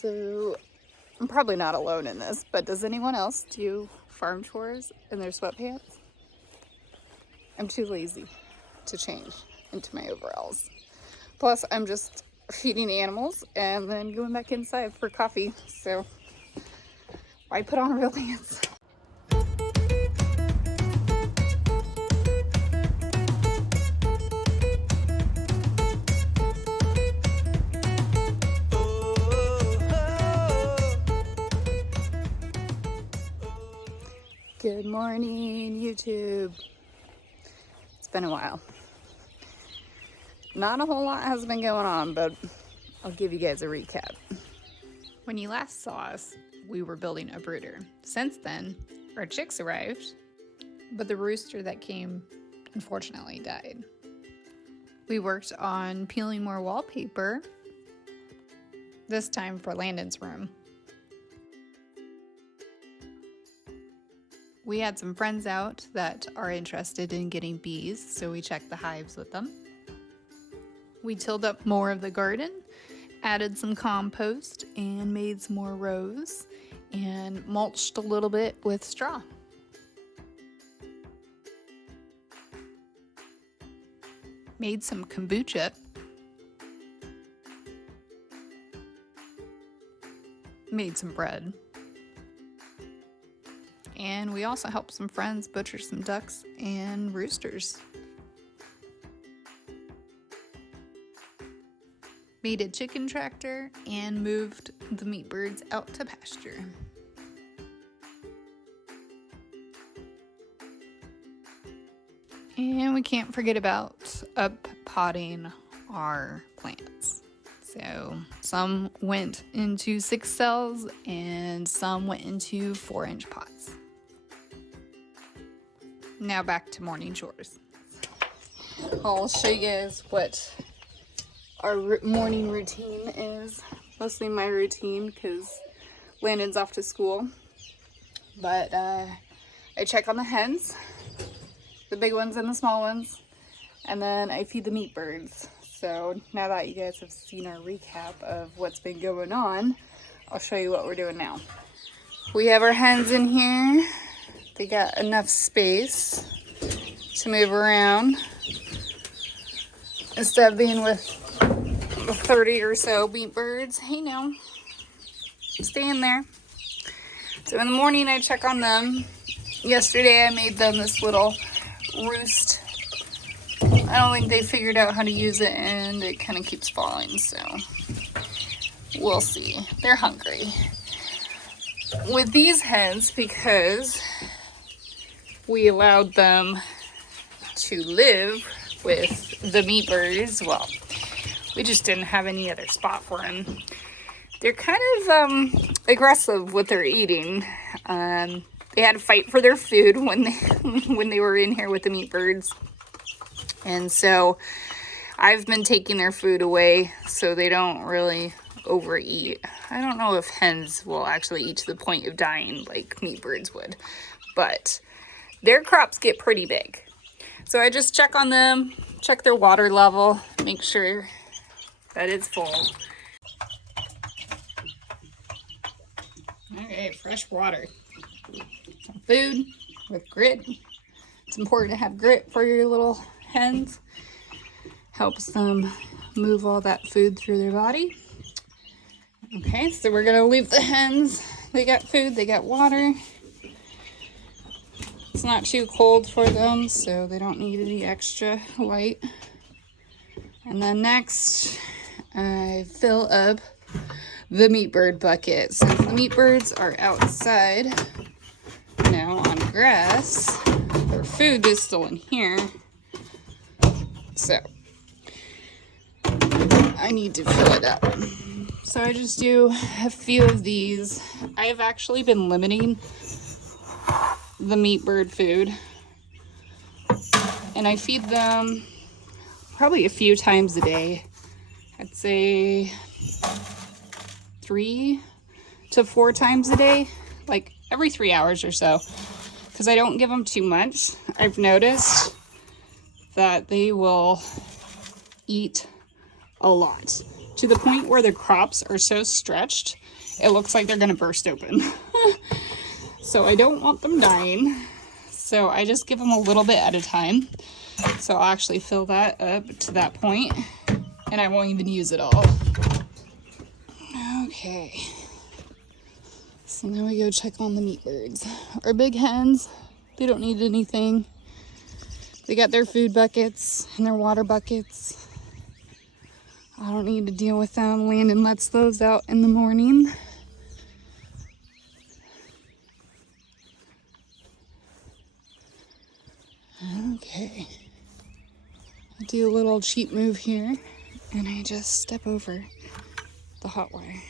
So I'm probably not alone in this, but does anyone else do farm chores in their sweatpants? I'm too lazy to change into my overalls. Plus, I'm just feeding animals and then going back inside for coffee. So why put on real pants? Good morning, YouTube. It's been a while. Not a whole lot has been going on, but I'll give you guys a recap. When you last saw us, we were building a brooder. Since then, our chicks arrived, but the rooster that came unfortunately died. We worked on peeling more wallpaper, this time for Landon's room. We had some friends out that are interested in getting bees, so we checked the hives with them. We tilled up more of the garden, added some compost, and made some more rows, and mulched a little bit with straw. Made some kombucha. Made some bread. And we also helped some friends butcher some ducks and roosters. Made a chicken tractor and moved the Meatbirds out to pasture. And we can't forget about up-potting our plants. So some went into 6 cells and some went into 4-inch pots. Now back to morning chores. I'll show you guys what our morning routine is. Mostly my routine because Landon's off to school. But I check on the hens, the big ones and the small ones, and then I feed the Meatbirds. So now that you guys have seen our recap of what's been going on, I'll show you what we're doing now. We have our hens in here. They got enough space to move around instead of being with 30 or so Meatbirds. Hey now, stay in there. So in the morning I check on them. Yesterday I made them this little roost. I don't think they figured out how to use it and it kind of keeps falling, so we'll see. They're hungry. With these hens, because we allowed them to live with the Meatbirds, well, we just didn't have any other spot for them. They're kind of aggressive with their eating. They had to fight for their food when they were in here with the Meatbirds. And so I've been taking their food away so they don't really overeat. I don't know if hens will actually eat to the point of dying like Meatbirds would, but their crops get pretty big. So I just check on them, check their water level, make sure that it's full. Okay, fresh water. Some food with grit. It's important to have grit for your little hens. Helps them move all that food through their body. Okay, so we're gonna leave the hens. They got food, they got water. It's not too cold for them, so they don't need any extra light. And then next, I fill up the Meatbird bucket. Since the Meatbirds are outside now on grass, their food is still in here. So I need to fill it up. So I just do a few of these. I have actually been limiting the Meatbird food, and I feed them probably a few times a day. I'd say 3 to 4 times a day, like every 3 hours or so, because I don't give them too much. I've noticed that they will eat a lot. to the point where the crops are so stretched, it looks like they're gonna burst open. So I don't want them dying. So I just give them a little bit at a time. So I'll actually fill that up to that point, and I won't even use it all. Okay. So now we go check on the Meatbirds. Our big hens, they don't need anything. They got their food buckets and their water buckets. I don't need to deal with them. Landon lets those out in the morning. Okay. I do a little cheap move here, and I just step over the hot wire.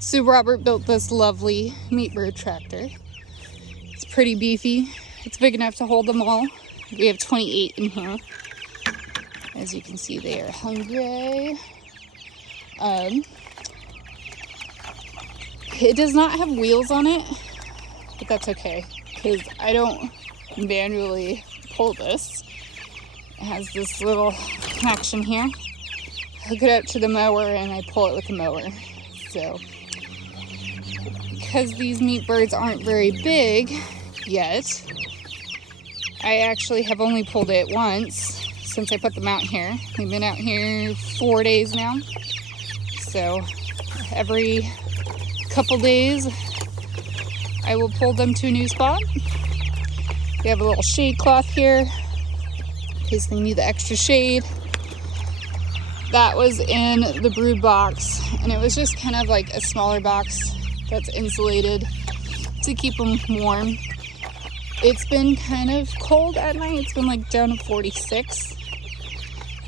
So Robert built this lovely Meatbird tractor. It's pretty beefy. It's big enough to hold them all. We have 28 in here. As you can see, they are hungry. It does not have wheels on it, but that's okay, because I don't manually pull this. It has this little connection here. Hook it up to the mower and I pull it with the mower. So, because these Meatbirds aren't very big yet, I actually have only pulled it once since I put them out here. They've been out here 4 days now. So every couple days I will pull them to a new spot. We have a little shade cloth here in case they need the extra shade. That was in the brood box, and it was just kind of like a smaller box that's insulated to keep them warm. It's been kind of cold at night. It's been like down to 46.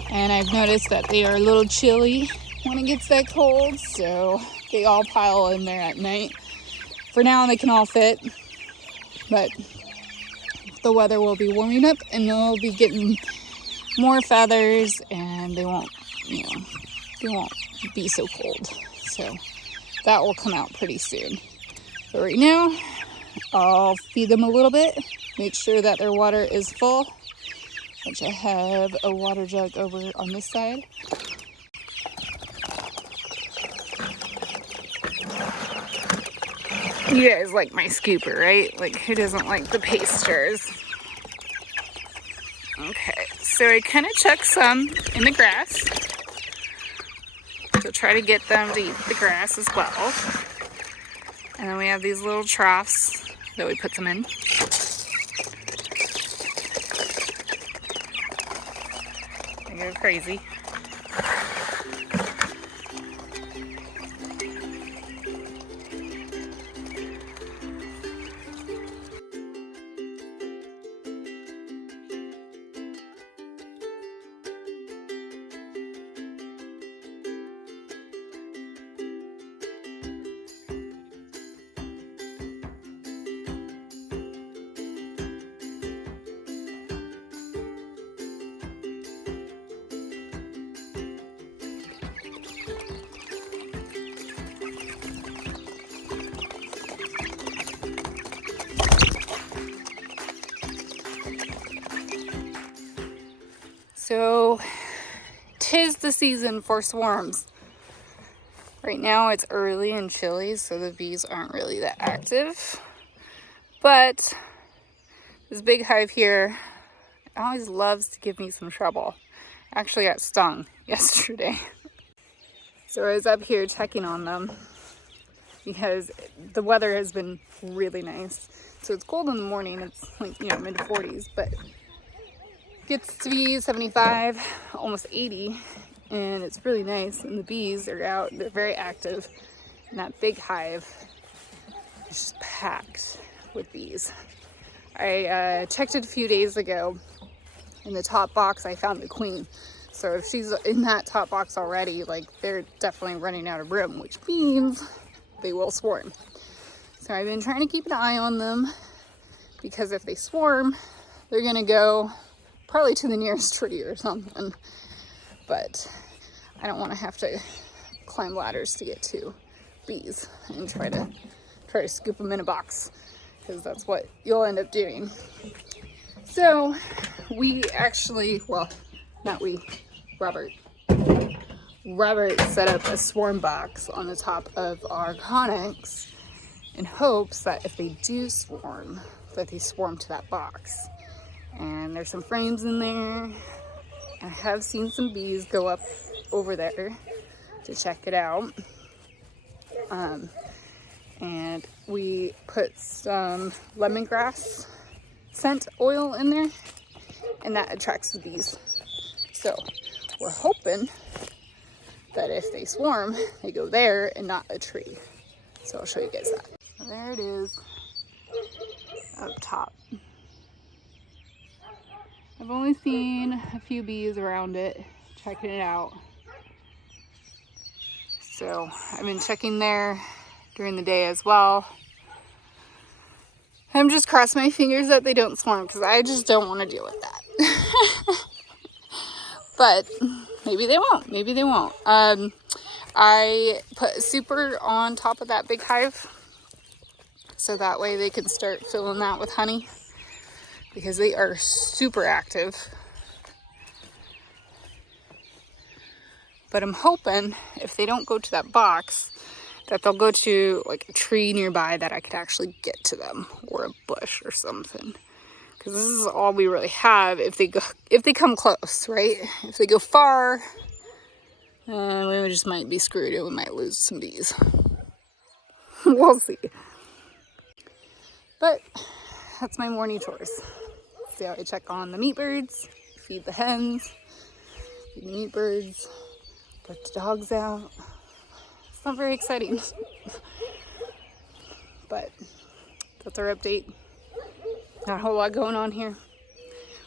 And I've noticed that they are a little chilly when it gets that cold, so they all pile in there at night. For now, they can all fit, but the weather will be warming up and they'll be getting more feathers, and they won't, they won't be so cold. So that will come out pretty soon. But right now, I'll feed them a little bit, make sure that their water is full, which I have a water jug over on this side. You guys like my scooper, right? Like, who doesn't like the pasters? Okay, so I kind of chuck some in the grass to try to get them to eat the grass as well. And then we have these little troughs that we put them in. They go crazy. So, 'tis the season for swarms. Right now it's early and chilly, so the bees aren't really that active. But this big hive here always loves to give me some trouble. I actually got stung yesterday. So I was up here checking on them because the weather has been really nice. So it's cold in the morning, it's like, mid 40s, but gets to be 75, almost 80, and it's really nice, and the bees are out, they're very active, and that big hive is just packed with bees. I checked it a few days ago. In the top box I found the queen, so if she's in that top box already, like, they're definitely running out of room, which means they will swarm. So I've been trying to keep an eye on them, because if they swarm, they're gonna go probably to the nearest tree or something, but I don't want to have to climb ladders to get to bees and try to scoop them in a box, because that's what you'll end up doing. So we actually, well, not we, Robert set up a swarm box on the top of our conics in hopes that if they do swarm, that they swarm to that box. And there's some frames in there. I have seen some bees go up over there to check it out. And we put some lemongrass scent oil in there, and that attracts the bees. So we're hoping that if they swarm, they go there and not a tree. So I'll show you guys that. There it is up top. I've only seen a few bees around it, checking it out. So I've been checking there during the day as well. I'm just crossing my fingers that they don't swarm, because I just don't want to deal with that. But maybe they won't. Maybe they won't. I put a super on top of that big hive, so that way they can start filling that with honey, because they are super active. But I'm hoping if they don't go to that box, that they'll go to like a tree nearby that I could actually get to them, or a bush or something. Because this is all we really have if they come close, right? If they go far, we just might be screwed and we might lose some bees. We'll see. But that's my morning chores. See how I check on the meatbirds, feed the hens, feed the meatbirds, put the dogs out. It's not very exciting. But that's our update. Not a whole lot going on here.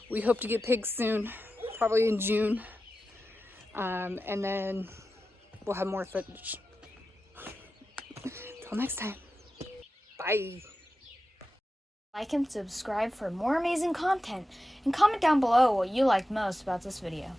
We hope to get pigs soon, probably in June. And then we'll have more footage. Till next time. Bye. Like and subscribe for more amazing content, and comment down below what you liked most about this video.